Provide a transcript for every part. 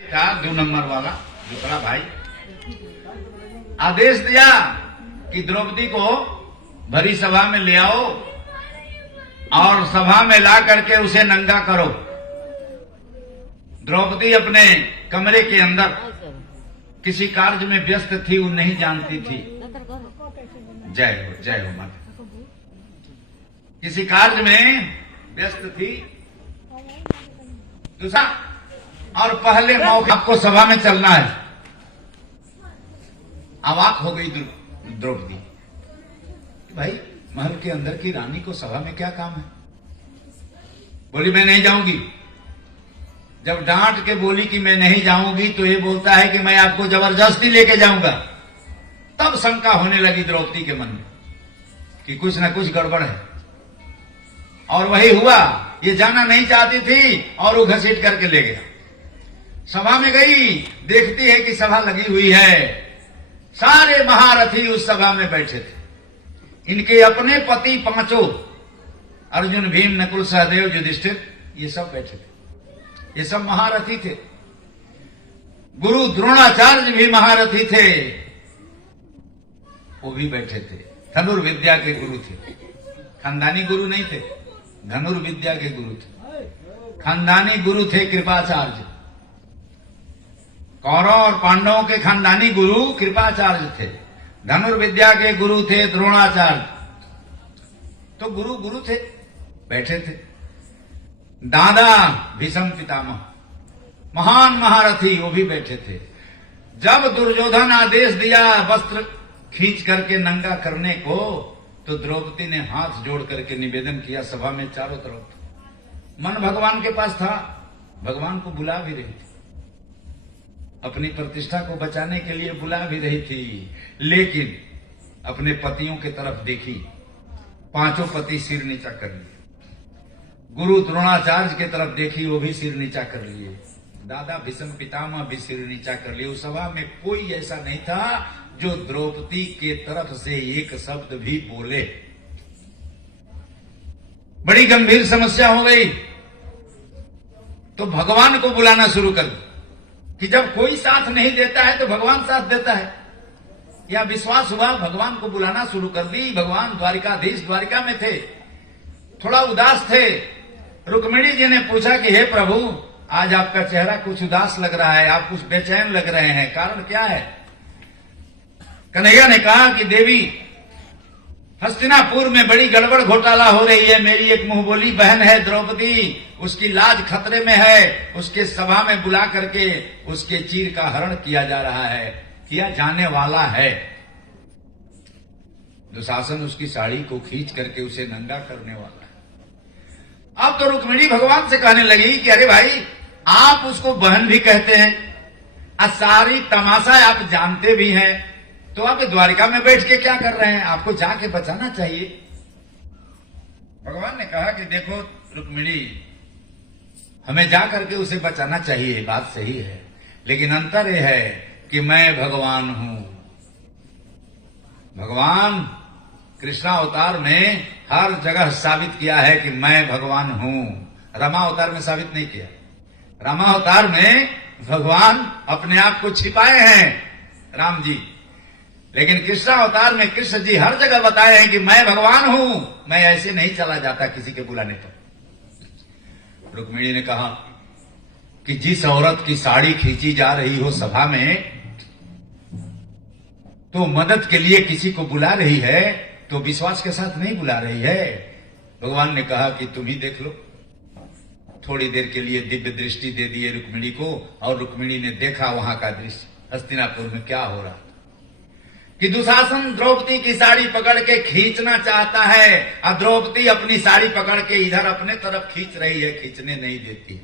था 2 नंबर वाला दूसरा भाई आदेश दिया कि द्रौपदी को भरी सभा में ले आओ और सभा में ला करके उसे नंगा करो। द्रौपदी अपने कमरे के अंदर किसी कार्य में व्यस्त थी, वो नहीं जानती थी। जय हो माता। किसी कार्य में व्यस्त थी। दूसरा और पहले मौके आपको सभा में चलना है। अवाक हो गई द्रौपदी, भाई महल के अंदर की रानी को सभा में क्या काम है। बोली मैं नहीं जाऊंगी। जब डांट के बोली कि मैं नहीं जाऊंगी तो ये बोलता है कि मैं आपको जबरदस्ती लेके जाऊंगा। तब शंका होने लगी द्रौपदी के मन में कि कुछ ना कुछ गड़बड़ है। और वही हुआ, ये जाना नहीं चाहती थी और वो घसीट करके ले गया। सभा में गई, देखती है कि सभा लगी हुई है। सारे महारथी उस सभा में बैठे थे। इनके अपने पति पांचों, अर्जुन, भीम, नकुल, सहदेव, युधिष्ठिर, ये सब बैठे थे। ये सब महारथी थे। गुरु द्रोणाचार्य भी महारथी थे, वो भी बैठे थे। धनुर्विद्या के गुरु थे। खानदानी गुरु नहीं थे, धनुर्विद्या के गुरु थे। खानदानी गुरु थे कृपाचार्य। कौरव और पांडवों के खानदानी गुरु कृपाचार्य थे। धनुर्विद्या के गुरु थे द्रोणाचार्य। तो गुरु गुरु थे, बैठे थे। दादा भीष्म पितामह, महान महारथी, वो भी बैठे थे। जब दुर्योधन आदेश दिया वस्त्र खींच करके नंगा करने को, तो द्रौपदी ने हाथ जोड़ करके निवेदन किया सभा में चारों तरफ। मन भगवान के पास था, भगवान को बुला भी रही थी, अपनी प्रतिष्ठा को बचाने के लिए बुला भी रही थी। लेकिन अपने पतियों की तरफ देखी, पांचों पति सिर नीचा कर लिए। गुरु द्रोणाचार्य की तरफ देखी, वो भी सिर नीचा कर लिए। दादा भीष्म पितामह भी सिर नीचा कर लिए। उस सभा में कोई ऐसा नहीं था जो द्रौपदी के तरफ से एक शब्द भी बोले। बड़ी गंभीर समस्या हो गई। तो भगवान को बुलाना शुरू कर दिया कि जब कोई साथ नहीं देता है तो भगवान साथ देता है। यह विश्वास हुआ, भगवान को बुलाना शुरू कर दी। भगवान द्वारिकाधीश द्वारिका में थे, थोड़ा उदास थे। रुक्मिणी जी ने पूछा कि हे प्रभु, आज आपका चेहरा कुछ उदास लग रहा है, आप कुछ बेचैन लग रहे हैं, कारण क्या है। कन्हैया ने कहा कि देवी, हस्तिनापुर में बड़ी गड़बड़ घोटाला हो रही है। मेरी एक मुंहबोली बहन है द्रौपदी, उसकी लाज खतरे में है। उसके सभा में बुला करके उसके चीर का हरण किया जा रहा है, किया जाने वाला है। दुशासन उसकी साड़ी को खींच करके उसे नंगा करने वाला है। अब तो रुक्मिणी भगवान से कहने लगी कि अरे भाई, आप उसको बहन भी कहते हैं, सारी तमाशा आप जानते भी हैं, तो आप द्वारिका में बैठ के क्या कर रहे हैं, आपको जाके बचाना चाहिए। भगवान ने कहा कि देखो रुक्मिणी, हमें जा करके उसे बचाना चाहिए, बात सही है, लेकिन अंतर यह है कि मैं भगवान हूं। भगवान कृष्णावतार में हर जगह साबित किया है कि मैं भगवान हूं। रामावतार में साबित नहीं किया। रामावतार में भगवान अपने आप को छिपाए हैं, राम जी, लेकिन कृष्णावतार में कृष्ण जी हर जगह बताए हैं कि मैं भगवान हूं, मैं ऐसे नहीं चला जाता किसी के बुलाने पर। रुक्मिणी ने कहा कि जिस औरत की साड़ी खींची जा रही हो सभा में, तो मदद के लिए किसी को बुला रही है, तो विश्वास के साथ नहीं बुला रही है। भगवान ने कहा कि तुम ही देख लो। थोड़ी देर के लिए दिव्य दृष्टि दे दिए रुक्मिणी को, और रुक्मिणी ने देखा वहां का दृश्य, हस्तिनापुर में क्या हो रहा था कि दुशासन द्रौपदी की साड़ी पकड़ के खींचना चाहता है, और द्रौपदी अपनी साड़ी पकड़ के इधर अपने तरफ खींच रही है, खींचने नहीं देती।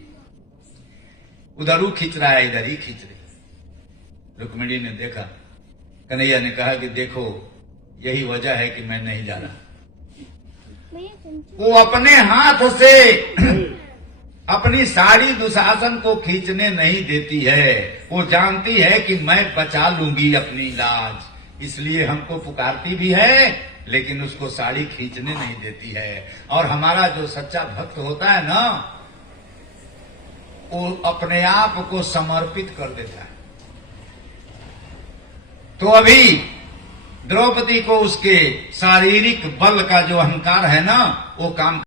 उधर वो खींच रहा है, इधर ही खींच रही। रुक्मिणी ने देखा। कन्हैया ने कहा कि देखो, यही वजह है कि मैं नहीं जा रहा। वो अपने हाथ से अपनी साड़ी दुशासन को खींचने नहीं देती है। वो जानती है कि मैं बचा लूंगी अपनी लाज, इसलिए हमको पुकारती भी है, लेकिन उसको साड़ी खींचने नहीं देती है। और हमारा जो सच्चा भक्त होता है ना, वो अपने आप को समर्पित कर देता है। तो अभी द्रौपदी को उसके शारीरिक बल का जो अहंकार है ना, वो काम